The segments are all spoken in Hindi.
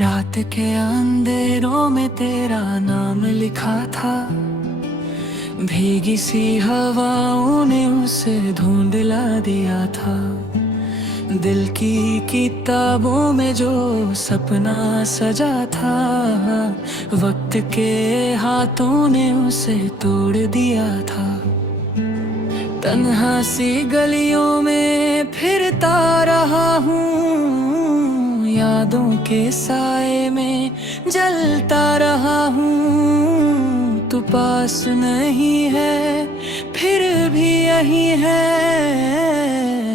रात के अंधेरों में तेरा नाम लिखा था, भीगी सी हवाओं ने उसे धुंधला दिया था। दिल की किताबों में जो सपना सजा था, वक्त के हाथों ने उसे तोड़ दिया था। तन्हा सी गलियों में फिरता रहा हूँ, यादों के साए में जलता रहा हूँ। तू पास नहीं है फिर भी यही है,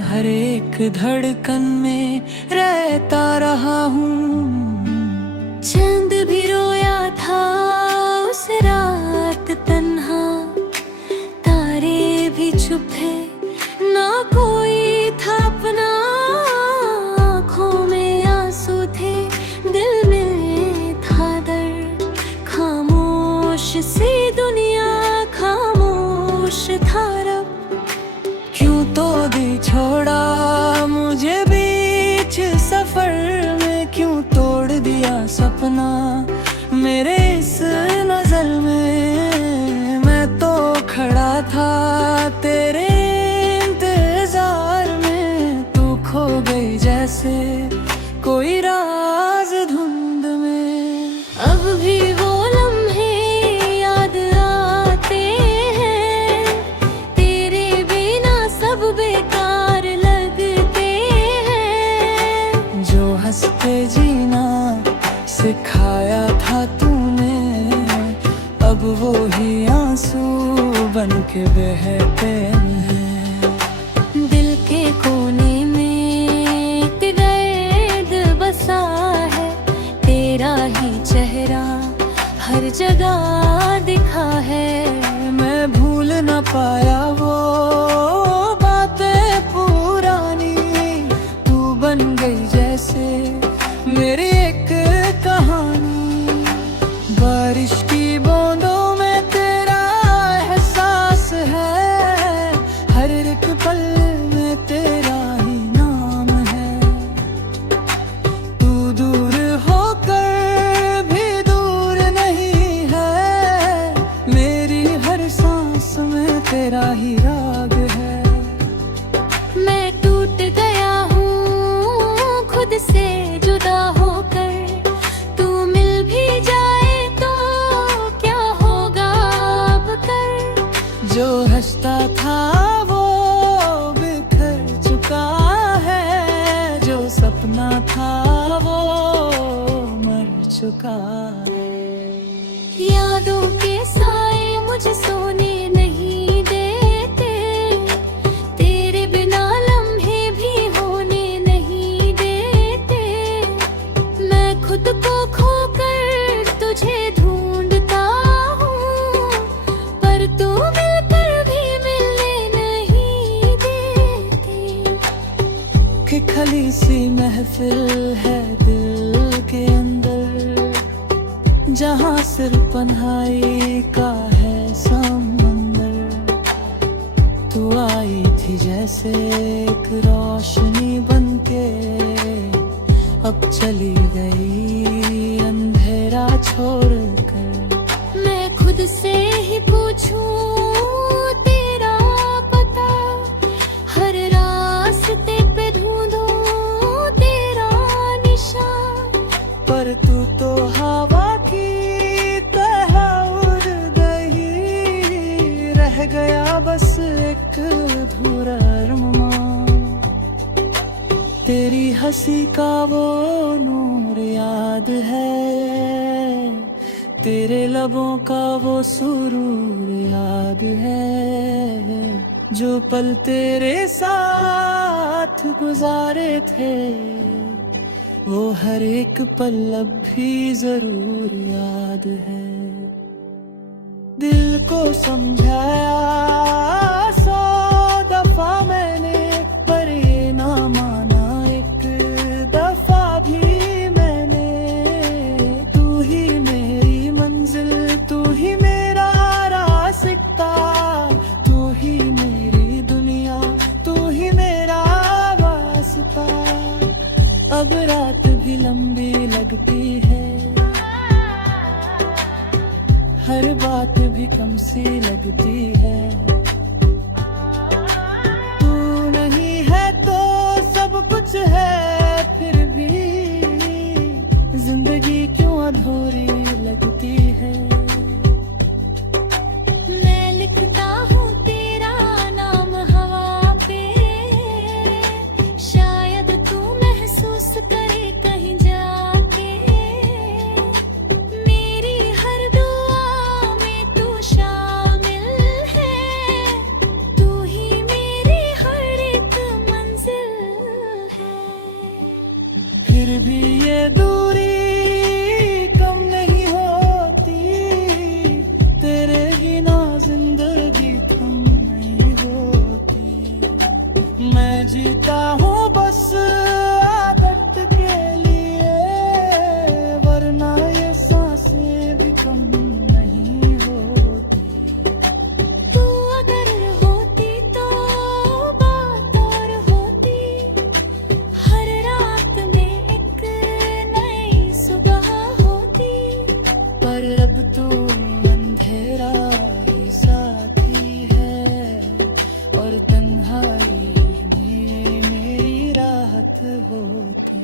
हर एक धड़कन में रहता रहा हूँ। चांद भी रोया था उस रात तन्हा, तारे भी चुप थे, ना कोई था अपना। आँखों में आंसू थे, दिल में था दर्द, खामोश सी दुनिया, खामोश था रब। क्यों तो दी छोड़ा मुझे बीच सफर में, क्यों तोड़ दिया सपना मेरे इस नजर में। मैं तो खड़ा था तेरे इंतजार में, तू खो गई जैसे कोई राज धुंध में। अब भी वो लम्हे याद आते हैं, तेरे बिना सब बेकार लगते हैं। जो हंसते जीना सिखाया था तूने, अब वो ही आंसू बन के बहते हैं। दिल के कोने में दर्द बसा है, तेरा ही चेहरा हर जगह दिखा है। मैं भूल न पाया वो बातें पुरानी, तू बन गई जैसे मेरी एक कहानी। बारिश की बूंदों में तेरा एहसास है, हर एक पल में तेरा ही नाम है। तू दूर होकर भी दूर नहीं है, मेरी हर सांस में तेरा ही राग है। मैं टूट गया हूँ खुद से जुदा होकर, तू मिल भी जाए तो क्या होगा अब कर। जो हंसता था वो बिखर चुका है, जो सपना था वो मर चुका है। यादों के साए मुझे सोने नहीं देते, तेरे बिना लम्हे भी होने नहीं देते। मैं खुद को खोकर तुझे ढूंढता हूँ, पर तू मिलकर भी मिलने नहीं देते। कि खली सी महफिल है दिल के अंदर, जहाँ सिर्फ पन्हाई का है समंदर। तू आई थी जैसे एक रोशनी बनके, अब चली गई अंधेरा छोड़कर। मैं खुद से ही पूछूं तेरा पता, हर रास्ते पे ढूंढूं तेरा निशान। पर तू तो हवा की तरह उड़ गई, रह गया बस एक अधूरा अरमान। तेरी हंसी का वो नूर याद है, तेरे लबों का वो सुरूर याद है। जो पल तेरे साथ गुजारे थे, वो हर एक पल अब भी जरूर याद है। दिल को समझाया 100 दफा मैंने, पर ये ना माना एक दफा भी मैंने। तू ही मेरी मंजिल, तू ही मेरा रास्ता, तू ही मेरी दुनिया, तू ही मेरा वास्ता। अब रात भी लंबी लगती है, हर बात भी कम सी लगती है। तू नहीं है तो सब कुछ है, फिर भी जिंदगी क्यों अधूरी लगती है। मैं लिखता हूँ तेरा नाम हवा पे, शायद तू महसूस करे कहीं जाके। मेरी हर दुआ में तू शामिल है, तू ही मेरी हर एक मंजिल है। फिर भी ये दूरी कम नहीं होती, तेरे बिना जिंदगी थम नहीं होती। मैं जीता हूँ बस आदत के लिए, वरना ये सांसें भी कम नहीं होती। तू अगर होती तो बात और होती, हर रात में एक नई सुबह होती। पर अब तू अंधेरा ही साथी है, और तन्हाई में मेरी राहत होती।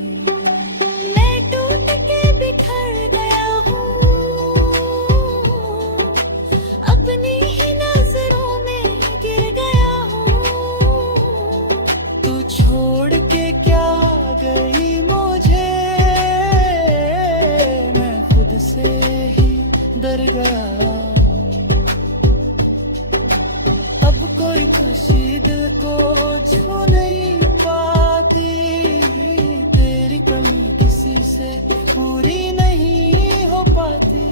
मैं टूट के बिखर गया हूँ, अपनी ही नजरों में गिर गया हूँ। तू छोड़ के क्या गई मुझे, मैं खुद से ही डर गया हूँ। अब कोई खुशी दिल को छू नहीं पाती, तेरी कमी किसी से पूरी नहीं हो पाती।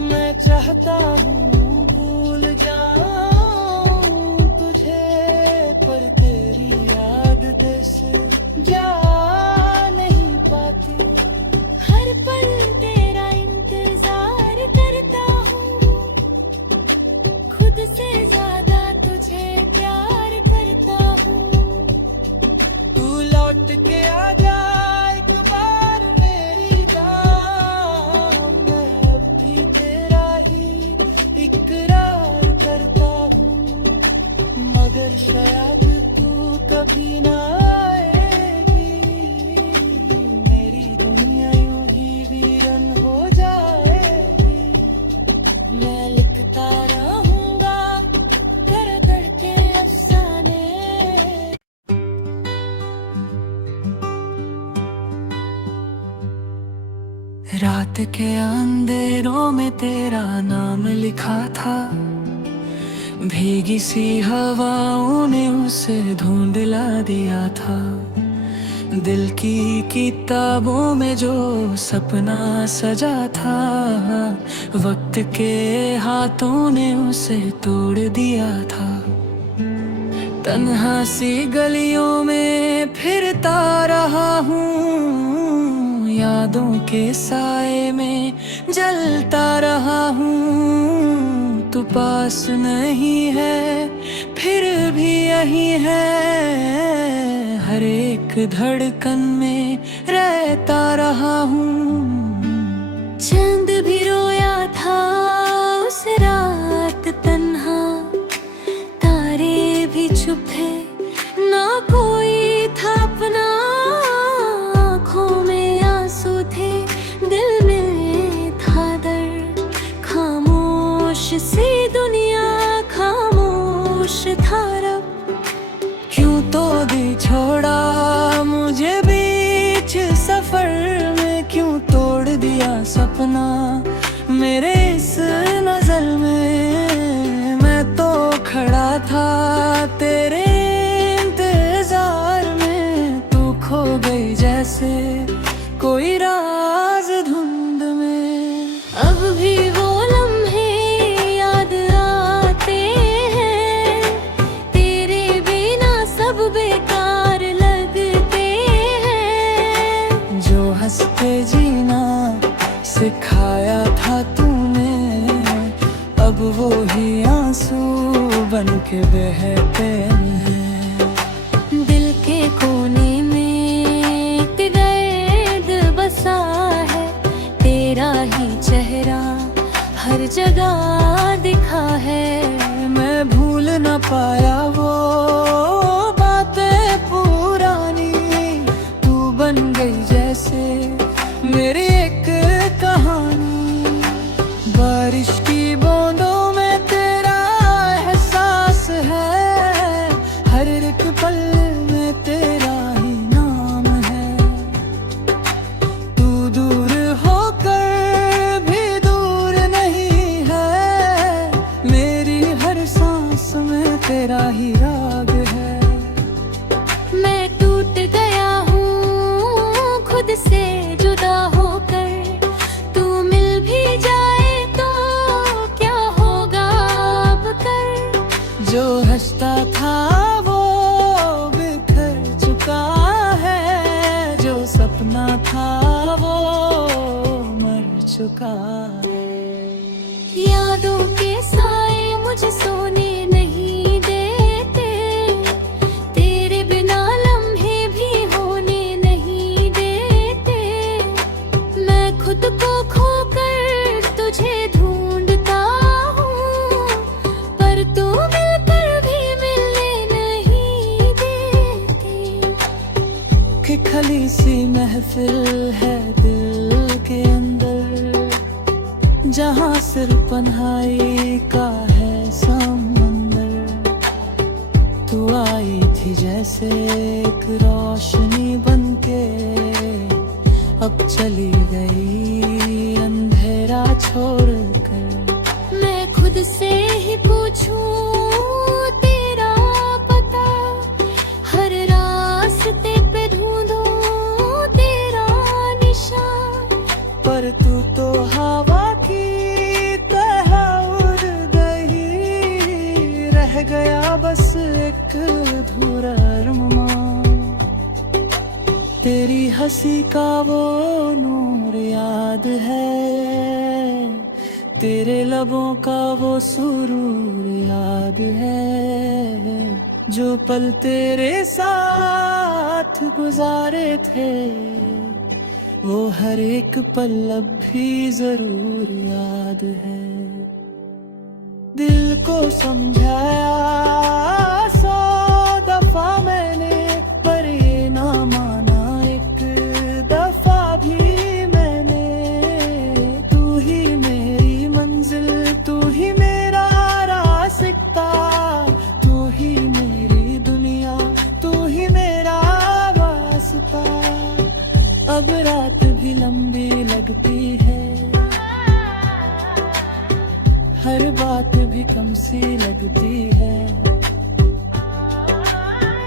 मैं चाहता हूँ भूल जाऊं तुझे, पर तेरी याद दिल से जा नहीं पाती। हर पल तेरा इंतजार करता हूँ, खुद से ज्यादा तुझे प्यार करता हूँ। तू लौट के आ जा एक बार मेरी जान, मैं अब भी तेरा ही इकरार करता हूँ। मगर शायद तू कभी ना आएगी, मेरी दुनिया यूं ही वीरन हो जाएगी। मैं लिखता रहूंगा धड़ धड़ के अफसाने। रात के अंधेरों में तेरा नाम लिखा था, भीगी सी हवाओं ने उसे धुंधला दिया था। दिल की किताबों में जो सपना सजा था, वक्त के हाथों ने उसे तोड़ दिया था। तन्हा सी गलियों में फिरता रहा हूँ, यादों के साए में जलता रहा हूँ। तू पास नहीं है फिर भी यही है, हर एक धड़कन में रहता रहा हूँ। चांद भी रोया था उस रात तन्हा, तारे भी चुप थे ना कोई था अपना। आँखों में आंसू थे, दिल में था दर्द, खामोश सी दुनिया, खामोश था रब। क्यों तो दी छोड़ा मुझे बीच सफर में, क्यों तोड़ दिया सपना मेरे इस नजर में। मैं तो खड़ा था तेरे इंतजार में, तू खो गई जैसे कोई राज धुंध में। अब भी वो लम्हे याद आते हैं, तेरे बिना सब बेकार लगते हैं। जो हंसते जीना सिखाया था तूने, अब वो ही आंसू बन के बहते हैं। दिल के कोने में एक दर्द चुका है। यादों के साए मुझे सोने नहीं देते, तेरे बिना लम्हे भी होने नहीं देते। मैं खुद को खोकर तुझे ढूंढता हूँ, पर तू मिलकर भी मिलने नहीं देती। कि खली सी महफिल है दिल के अंदर, जहाँ सिर्फ पन्हाई का है समंदर। तू आई थी जैसे एक रोशनी बनके, अब चली गई अंधेरा छोड़कर। मैं खुद से ही पूछूं तेरा पता, हर रास्ते पे ढूंढूं तेरा निशान। पर तू तो हवा की तरह उड़ गई, रह गया बस एक अधूरा अरमान। तेरी हंसी का वो नूर याद है, तेरे लबों का वो सुरूर याद है। जो पल तेरे साथ गुजारे थे, वो हर एक पल अब भी जरूर याद है। दिल को समझाया 100 दफा मैंने, पर ये ना माना एक दफा भी मैंने। तू ही मेरी मंजिल, तू ही मेरा रास्ता, तू ही मेरी दुनिया, तू ही मेरा वास्ता। अब रात भी लंबी लगती है, हर बात भी कम सी लगती है।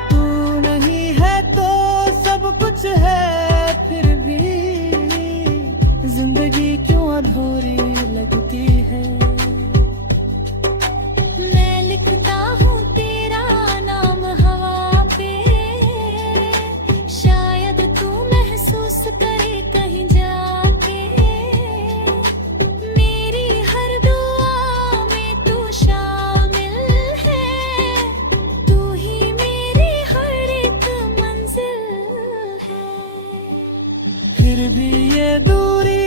तू नहीं है तो सब कुछ है, फिर भी जिंदगी क्यों अधूरी लगती है। मैं लिखता हूँ तेरा नाम हवा पे, शायद तू महसूस करे कहीं जाके। मेरी हर दुआ में तू शामिल है, तू ही मेरी हर एक मंजिल है। फिर भी ये दूरी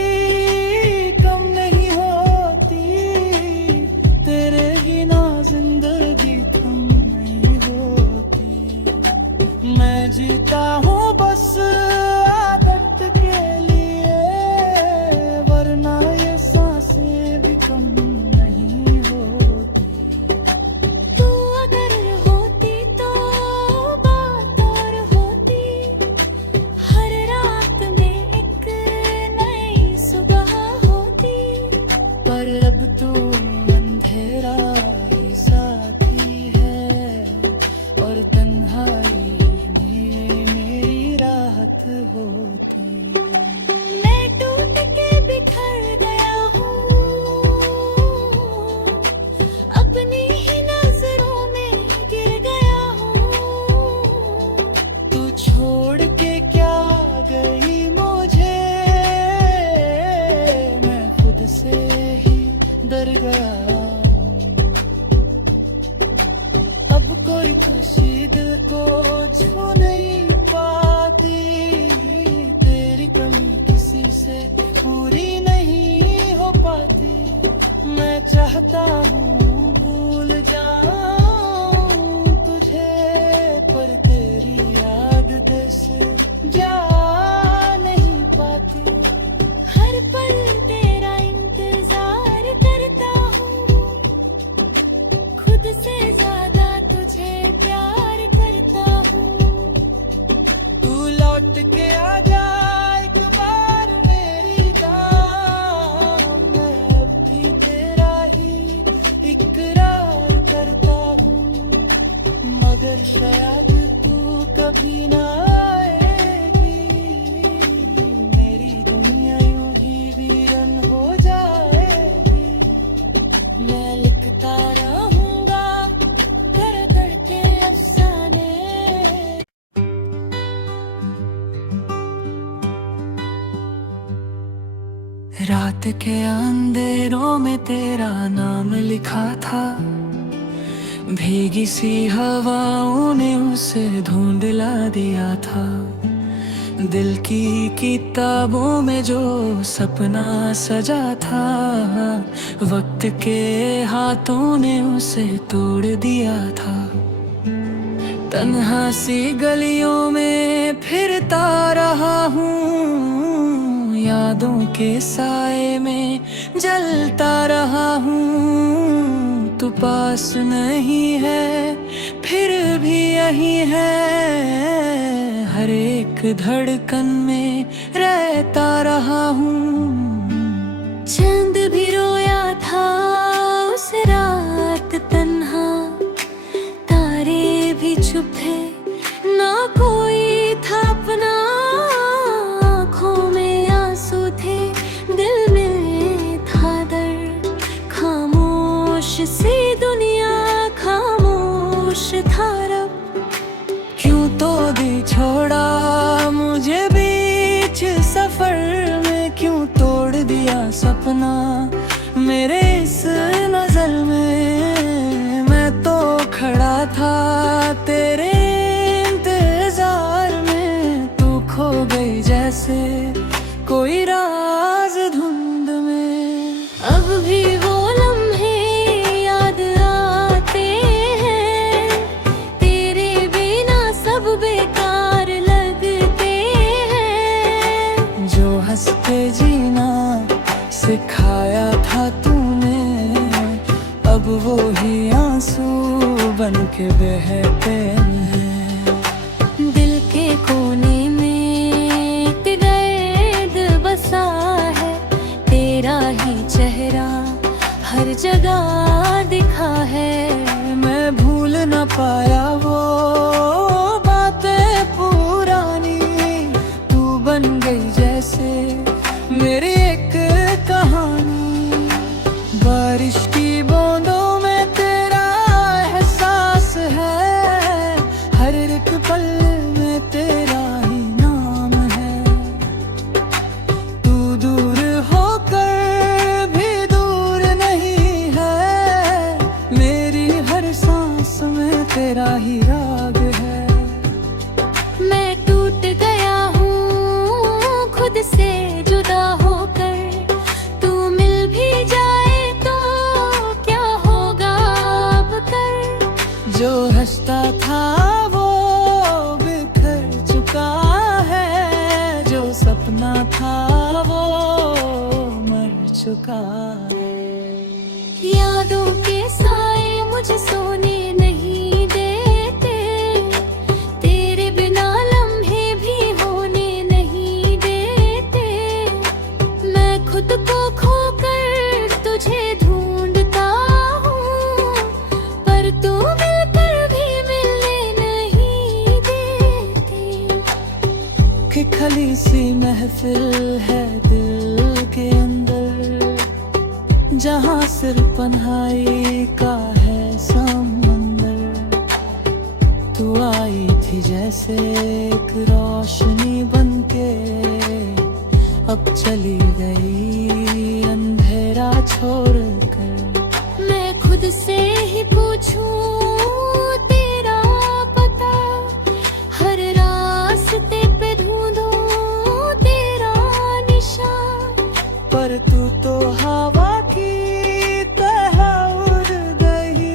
कम नहीं होती, तेरे बिना जिंदगी थम नहीं होती। मैं जीता हूँ बस आदत के लिए, वरना ये सांसें भी कम नहीं होती। तू अगर होती तो बात और होती, हर रात में एक नई सुबह होती। पर अब तू अंधेरा ही साथी है, और तन्हाई में मेरी राहत होती। मैं टूट के बिखर गया हूँ, अपनी ही नजरों में गिर गया हूँ। तू छोड़ के क्या गई मुझे, मैं खुद से ही डर गया हूँ। अब कोई खुशी दिल को छू नहीं पाती, तेरी कमी किसी से पूरी नहीं हो पाती। मैं चाहता हूँ भूल जाऊं तुझे, पर तेरी याद दिल से जा नहीं पाती। हर पल तेरा इंतजार करता हूँ, खुद से ज्यादा तुझे प्यार करता हूँ। तू लौट के आ जा एक बार मेरी जान, मैं अब भी तेरा ही इकरार करता हूँ। मगर शायद तू कभी ना आएगी, मेरी दुनिया यूं ही वीरन हो जाएगी। मैं लिखता रहूंगा धड़ धड़ के अफसाने। रात के अंधेरों में तेरा नाम लिखा था, भीगी सी हवाओं ने उसे धुंधला दिया था। दिल की किताबों में जो सपना सजा था, वक्त के हाथों ने उसे तोड़ दिया था। तन्हा सी गलियों में फिरता रहा हूँ, यादों के साए में जलता रहा हूँ। तू पास नहीं है फिर भी यही है, हर एक धड़कन में रहता रहा हूँ। चांद भी रोया था उस रात तन्हा, तारे भी चुप थे, ना कोई था अपना। आँखों में आंसू थे, दिल में था दर्द, खामोश सी दुनिया, खामोश था रब। क्यों तो दी छोड़ा मुझे बीच सफर में, क्यों तोड़ दिया सपना मेरे इस नजर में। मैं तो खड़ा था तेरे इंतजार में, तू खो गई जैसे कोई राज धुंध में। अब भी वो लम्हे याद आते हैं, तेरे बिना सब बेकार लगते हैं। जो हंस के जीना सिखाया था तूने, अब वो ही आंसू बन के बहते हैं। दिल के कोने में एक दर्द बसा है, तेरा ही चेहरा हर जगह दिखा है। मैं भूल न पाया वो बातें पुरानी, तू बन गई जैसे मेरी एक कहानी। बारिश की बूंदों में तेरा एहसास है, हर एक पल में तेरा ही नाम है। तू दूर होकर भी दूर नहीं है, मेरी हर सांस में तेरा ही राग है। मैं टूट गया हूँ खुद से जुदा होकर, तू मिल भी जाए तो क्या होगा अब कर। जो हंसता था वो बिखर चुका है, जो सपना था वो मर चुका है। यादों के साए मुझे सोने नहीं देते, तेरे बिना लम्हे भी होने नहीं देते। मैं खुद को खोकर तुझे ढूंढता हूँ, पर तू मिलकर भी मिलने नहीं देते। कि खली सी महफिल है दिल के अंदर, जहाँ सिर्फ पन्हाई का है समंदर। तू आई थी जैसे एक रोशनी बनके, अब चली गई अंधेरा छोड़कर। मैं खुद से ही पूछूं तेरा पता, हर रास्ते पे ढूंढूं तेरा निशान। पर तू तो हवा की तरह उड़ गई,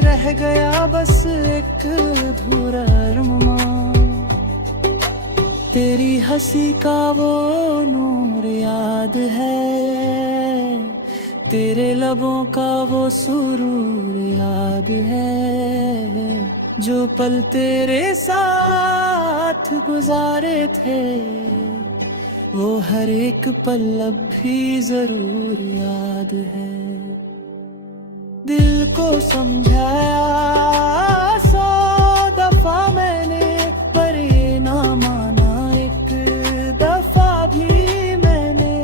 रह गया बस एक अधूरा अरमान। तेरी हंसी का वो नूर याद है, तेरे लबों का वो सुरूर याद है। जो पल तेरे साथ गुजारे थे, वो हर एक पल अब भी जरूर याद है। दिल को समझाया 100 दफा मैंने, पर ये ना माना एक दफा भी मैंने।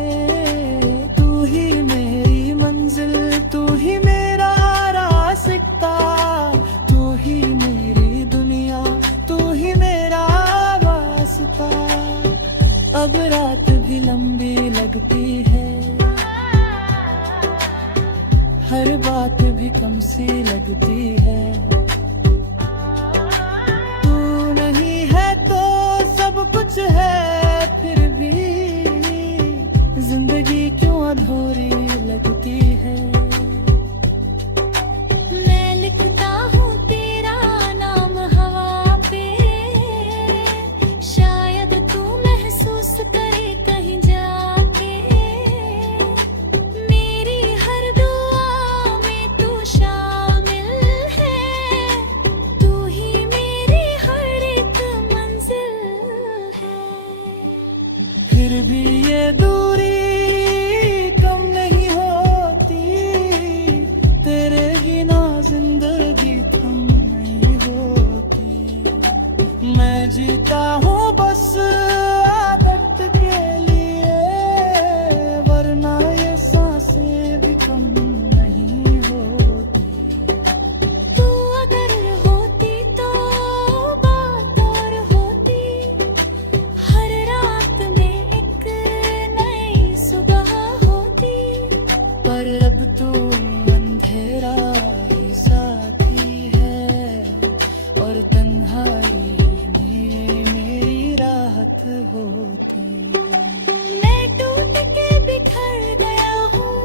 तू ही मेरी मंजिल, तू ही मेरा रास्ता, तू ही मेरी दुनिया, तू ही मेरा वास्ता। अब रात भी लंबी लगती है, हर बात भी कम सी लगती है। तू नहीं है तो सब कुछ है, फिर भी जिंदगी क्यों अधूरी लगती है। मैं लिखता हूँ तेरा नाम हवा पे, शायद तू महसूस करे कहीं जाके। मेरी हर दुआ में तू शामिल है, तू ही मेरी हर एक मंजिल है। फिर भी ये दूरी कम नहीं होती, तेरे बिना जिंदगी थम नहीं होती। मैं जीता हूँ बस आदत के लिए, वरना ये सांसें भी कम नहीं होती। तू अगर होती तो बात और होती, हर रात में एक नई सुबह होती। पर अब तू अंधेरा ही साथी है, और तन्हाई में मेरी राहत होती। मैं टूट के बिखर गया हूँ,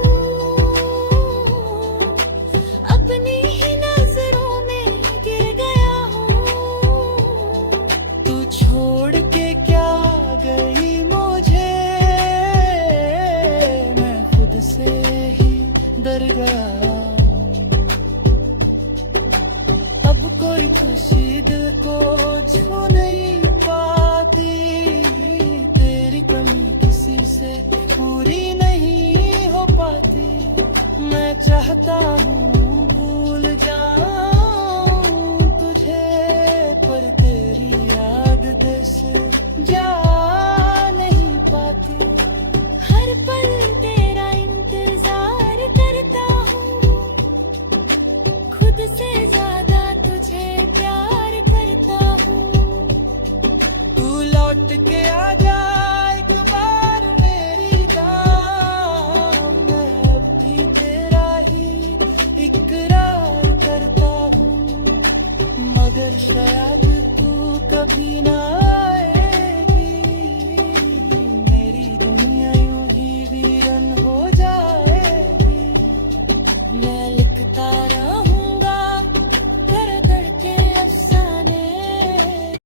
अपनी ही नजरों में गिर गया हूँ। तू छोड़ के क्या गई मुझे, मैं खुद से ही डर गया हूँ। अब कोई खुशी दिल को छू नहीं पाती, तेरी कमी किसी से पूरी नहीं हो पाती। मैं चाहता हूँ भूल जाऊं तुझे, पर तेरी याद दिल से जा नहीं पाती। हर पल तेरा इंतजार करता हूँ, खुद से ज्यादा तुझे प्यार करता हूँ। तू लौट के आ जा एक बार मेरी जान, मैं अब भी तेरा ही इकरार करता हूँ। मगर शायद तू कभी ना